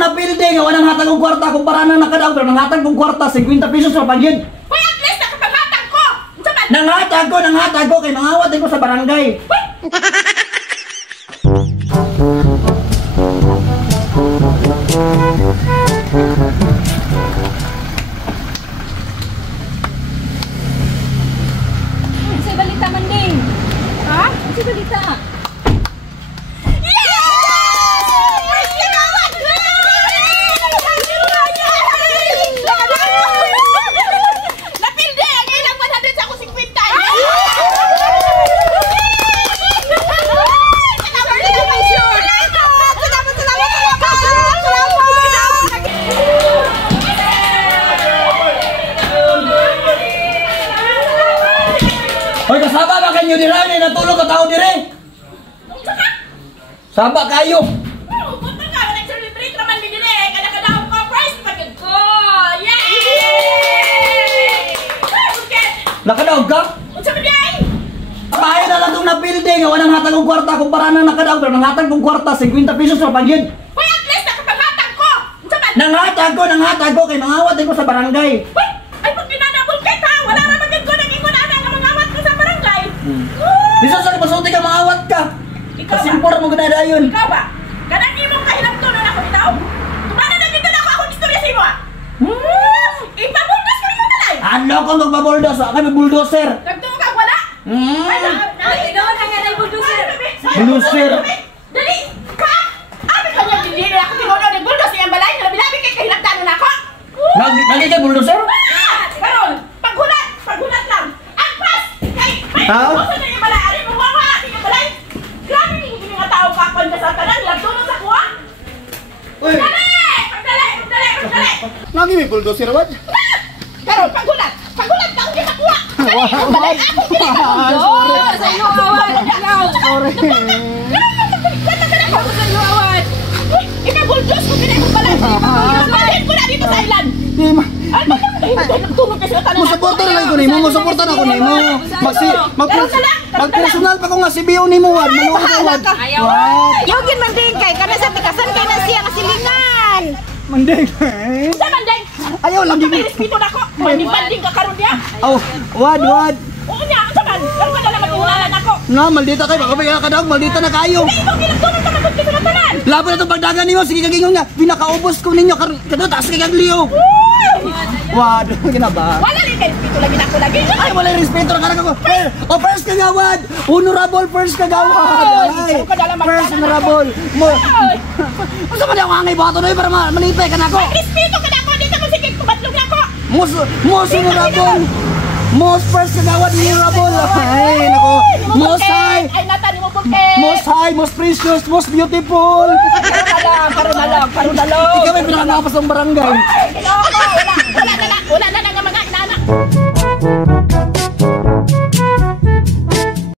na building nga walang hatag og kwarta kumpara nang nakadaog pero nanghatag og kwarta 50 pesos ra pagyud. Hoy, at least nakapaghatag ko. Unsa man? Nanghatag ko kay mangawat ko sa barangay. Unsay balita man ding? Ha? Unsay balita? Hoy, kasaba ba kanyo dira ni natulog ka tao dire? Saba kayo. Punta ka, nag-celebrate naman din eh. Kada-kada ko prize pagod ko. Yay! Nakadaog ka? Unsa man day? Kaya na lang itong na building nga walang hatag og kwarta kumpara nang nakadaog pero nanghatag og kwarta 50 pesos ra pagyud. Hoy, at least nakapaghatag ko. Unsa man? Nanghatag ko kay mangawat ko sa barangay. Hoy, ay pag pinanabol kahit ha, wala ra magid ko nag-ingon ana nga mangawat ko sa barangay. Bisa sa pasulti ka mangawat ka. Ikaw ba? Pasimpor mo gudadayon. Ikaw ba? Kanang imong kahilabtonon ako bitaw? Tumana na gid ako akong istorya sa imo. Ipabuldos ko niyo dalay. Ano ko magbabuldos? Kami bulldozer. Nagtuo ka wala? Inoon na nga na bulldozer. Bulldozer. Dali ka. Abi kanya dili ako tinuod ng buldos iyang balay na labi kay kahilabtanon ako. Lagi ka bulldozer? Karon, paghulat lang. Agpas kay Ha? Usa na yung balay, ari mo wa ating yung balay. Grabe ni mga tao kakon ka sa tanan, labtonon sa kuha. Uy, Dali! Pagdali! Lagi may bulldozer wad. Karon, paghulat ka kung ginakuha. Ang balay ako ginakuha. Sa iyo awan. Sorry. Ako sa iyo awan. Ika-bulldoze ko pinay balay. Balay ko na dito sa island. Di ma. Ano ba? Nagtulog kasi sa tanan. Musuporta na lang ko nimo, musuporta na ko nimo. Mag-personal pa ko nga si Bio nimo wad, maluwag wad. Ayaw. Yogin man din kay kana sa tikasan kay na siya nga silingan. Mandeng. Sa manday. Ayaw lagi May respeto na ko. Banding ka karon diya. Oh, wad. Oo niya, sa man. Karon ka na naman iwalalan ako. Na maldita kay baka may kadang maldita na kayo. Ikaw ginagtulog ka magod sa tanan. Labo na itong pagdagan ninyo, sige kagingon nga, pinakaubos ko ninyo, kada taas kay kagliyo. Wad, ginaba. Wala rin kay respeto lagi na ako lagi. Ay, wala yung respeto na karang ako. First ka gawad. Honorable first ka gawad. Ay, first honorable. Masa man ako angay bato na yun para malipay ka na ako. Respeto ka na ako. Di ka mo sige kumatlog na ako. Most honorable. Most first ka gawad, honorable. Ay, nako. Most high. Ay, nata ni mo bulke. Most high, most precious, most beautiful. Karon na lang. Ikaw may pinakanapas ng barangay. Ay,